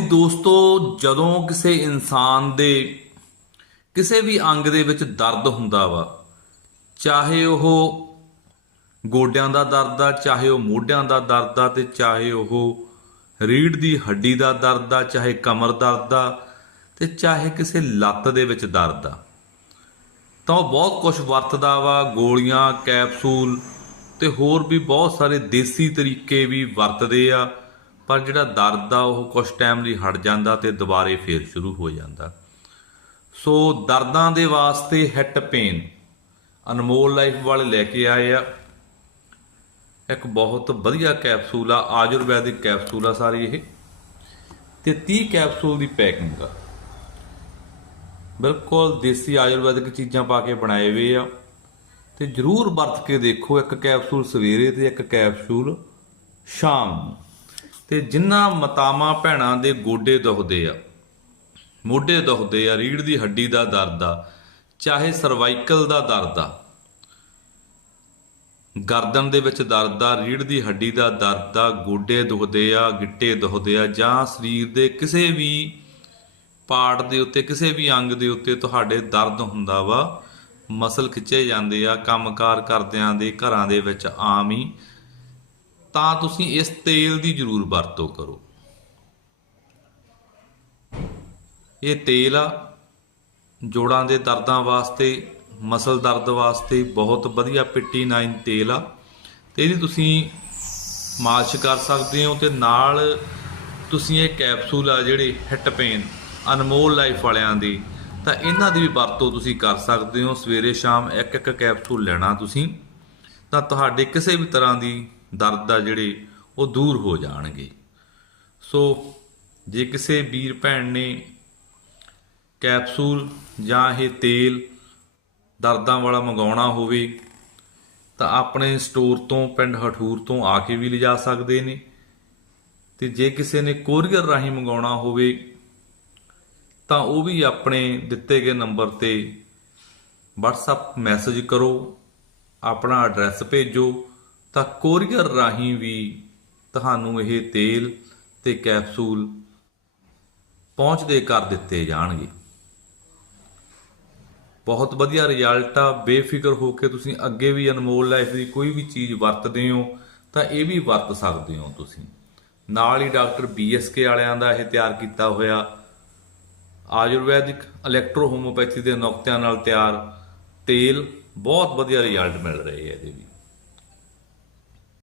ਦੋਸਤੋ, ਜਦੋਂ ਕਿਸੇ ਇਨਸਾਨ ਦੇ ਕਿਸੇ ਵੀ ਅੰਗ ਦੇ ਵਿੱਚ ਦਰਦ ਹੁੰਦਾ ਵਾ, ਚਾਹੇ ਉਹ ਗੋਡਿਆਂ ਦਾ ਦਰਦ ਆ, ਚਾਹੇ ਉਹ ਮੋਢਿਆਂ ਦਾ ਦਰਦ ਆ, ਤੇ ਚਾਹੇ ਉਹ ਰੀੜ ਦੀ ਹੱਡੀ ਦਾ ਦਰਦ ਆ, ਚਾਹੇ ਕਮਰ ਦਰਦ ਆ, ਤੇ ਚਾਹੇ ਕਿਸੇ ਲੱਤ ਦੇ ਵਿੱਚ ਦਰਦ ਆ, ਤਾਂ ਉਹ ਬਹੁਤ ਕੁਝ ਵਰਤਦਾ ਵਾ, ਗੋਲੀਆਂ, ਕੈਪਸੂਲ ਤੇ ਹੋਰ ਵੀ ਬਹੁਤ ਸਾਰੇ ਦੇਸੀ ਤਰੀਕੇ ਵੀ ਵਰਤਦੇ ਆ। ਪਰ ਜਿਹੜਾ ਦਰਦ ਆ, ਉਹ ਕੁਝ ਟਾਈਮ ਲਈ ਹਟ ਜਾਂਦਾ ਤੇ ਦੁਬਾਰੇ ਫੇਰ ਸ਼ੁਰੂ ਹੋ ਜਾਂਦਾ। ਸੋ ਦਰਦਾਂ ਦੇ ਵਾਸਤੇ ਹਿੱਟ ਪੇਨ ਅਨਮੋਲ ਲਾਈਫ ਵਾਲੇ ਲੈ ਕੇ ਆਏ ਆ। ਇੱਕ ਬਹੁਤ ਵਧੀਆ ਕੈਪਸੂਲ ਆ, ਆਯੁਰਵੈਦਿਕ ਕੈਪਸੂਲ ਆ ਸਾਰੀ ਇਹ। ਤੇ 30 ਕੈਪਸੂਲ ਦੀ ਪੈਕਿੰਗ ਆ। ਬਿਲਕੁਲ ਦੇਸੀ ਆਯੁਰਵੈਦਿਕ ਚੀਜ਼ਾਂ ਪਾ ਕੇ ਬਣਾਏ ਹੋਏ ਆ। ਤੇ ਜਰੂਰ ਵਰਤ ਕੇ ਦੇਖੋ ਇੱਕ ਕੈਪਸੂਲ ਸਵੇਰੇ ਤੇ ਇੱਕ ਕੈਪਸੂਲ ਸ਼ਾਮ ਨੂੰ। ਤੇ ਜਿਨ੍ਹਾਂ ਮਤਾਵਾਂ ਭੈਣਾਂ ਦੇ ਗੋਡੇ ਦੁਖਦੇ ਆ, ਮੋਢੇ ਦੁਖਦੇ ਆ ਰੀੜ ਦੀ ਹੱਡੀ ਦਾ ਦਰਦ ਆ, ਚਾਹੇ ਸਰਵਾਈਕਲ ਦਾ ਦਰਦ ਆ, ਗਰਦਨ ਦੇ ਵਿੱਚ ਦਰਦ ਆ ਰੀੜ ਦੀ ਹੱਡੀ ਦਾ ਦਰਦ ਆ, ਗੋਡੇ ਦੁਖਦੇ ਆ, ਗਿੱਟੇ ਦੁਖਦੇ ਆ, ਜਾਂ ਸਰੀਰ ਦੇ ਕਿਸੇ ਵੀ ਪਾਰਟ ਦੇ ਉੱਤੇ, ਕਿਸੇ ਵੀ ਅੰਗ ਦੇ ਉੱਤੇ ਤੁਹਾਡੇ ਦਰਦ ਹੁੰਦਾ ਵਾ, ਮਸਲ ਖਿੱਚੇ ਜਾਂਦੇ ਆ, ਕੰਮਕਾਰ ਕਰਦਿਆਂ ਦੇ ਘਰਾਂ ਦੇ ਵਿੱਚ ਆਮ ਹੀ ਤਾਂ ਤੁਸੀਂ ਇਸ ਤੇਲ ਦੀ ਜ਼ਰੂਰ ਵਰਤੋਂ ਕਰੋ। ਇਹ ਤੇਲ ਆ, ਜੋੜਾਂ ਦੇ ਦਰਦਾਂ ਵਾਸਤੇ, ਮਸਲ ਦਰਦ ਵਾਸਤੇ ਬਹੁਤ ਵਧੀਆ ਪਿੱਟੀ 9 ਤੇਲ ਆ। ਤੇ ਇਹਦੀ ਤੁਸੀਂ ਮਾਲਿਸ਼ ਕਰ ਸਕਦੇ ਹੋ ਤੇ ਨਾਲ ਤੁਸੀਂ ਇਹ ਕੈਪਸੂਲ ਆ ਜਿਹੜੇ ਹਿੱਟ ਪੇਨ, ਅਨਮੋਲ ਲਾਈਫ ਵਾਲਿਆਂ ਦੀ, ਤਾਂ ਇਹਨਾਂ ਦੀ ਵੀ ਵਰਤੋਂ ਤੁਸੀਂ ਕਰ ਸਕਦੇ ਹੋ। ਸਵੇਰੇ ਸ਼ਾਮ ਇੱਕ ਇੱਕ ਕੈਪਸੂਲ ਲੈਣਾ ਤੁਸੀਂ। ਤਾਂ ਤੁਹਾਡੇ ਕਿਸੇ ਵੀ ਤਰ੍ਹਾਂ ਦੀ ਦਰਦ ਆ ਜਿਹੜੇ, ਉਹ ਦੂਰ ਹੋ ਜਾਣਗੇ। ਸੋ ਜੇ ਕਿਸੇ ਵੀਰ ਭੈਣ ਨੇ ਕੈਪਸੂਲ ਜਾਂ ਇਹ ਤੇਲ ਦਰਦਾਂ ਵਾਲਾ ਮੰਗਾਉਣਾ ਹੋਵੇ, ਤਾਂ ਆਪਣੇ ਸਟੋਰ ਤੋਂ, ਪਿੰਡ ਹਠੂਰ ਤੋਂ ਆ ਕੇ ਵੀ ਲਿਜਾ ਸਕਦੇ ਨੇ। ਤੇ ਜੇ ਕਿਸੇ ਨੇ ਕੋਰੀਅਰ ਰਾਹੀਂ ਮੰਗਾਉਣਾ ਹੋਵੇ, ਤਾਂ ਉਹ ਵੀ ਆਪਣੇ ਦਿੱਤੇ ਗਏ ਨੰਬਰ ਤੇ WhatsApp ਮੈਸੇਜ ਕਰੋ, ਆਪਣਾ ਐਡਰੈਸ ਭੇਜੋ ਤਾਂ ਕੋਰੀਅਰ ਰਾਹੀਂ ਵੀ ਤੁਹਾਨੂੰ ਇਹ ਤੇਲ ਤੇ ਕੈਪਸੂਲ ਪਹੁੰਚਦੇ ਕਰ ਦਿੱਤੇ ਜਾਣਗੇ। ਬਹੁਤ ਵਧੀਆ ਰਿਜ਼ਲਟ ਆ। ਬੇਫਿਕਰ ਹੋ ਕੇ ਤੁਸੀਂ ਅੱਗੇ ਵੀ ਅਨਮੋਲ ਲਾਈਫ ਦੀ ਕੋਈ ਵੀ ਚੀਜ਼ ਵਰਤਦੇ ਹੋ, ਤਾਂ ਇਹ ਵੀ ਵਰਤ ਸਕਦੇ ਹੋ ਤੁਸੀਂ। ਨਾਲ ਹੀ ਡਾਕਟਰ ਬੀਐਸਕੇ ਵਾਲਿਆਂ ਦਾ ਇਹ ਤਿਆਰ ਕੀਤਾ ਹੋਇਆ ਆਯੁਰਵੈਦਿਕ ਇਲੈਕਟ੍ਰੋ ਹੋਮੋਪੈਥੀ ਦੇ ਨੁਕਤਿਆਂ ਨਾਲ ਤਿਆਰ ਤੇਲ ਬਹੁਤ ਵਧੀਆ ਰਿਜ਼ਲਟ ਮਿਲ ਰਹੇ ਹੈ ਇਹਦੇ ਵੀ।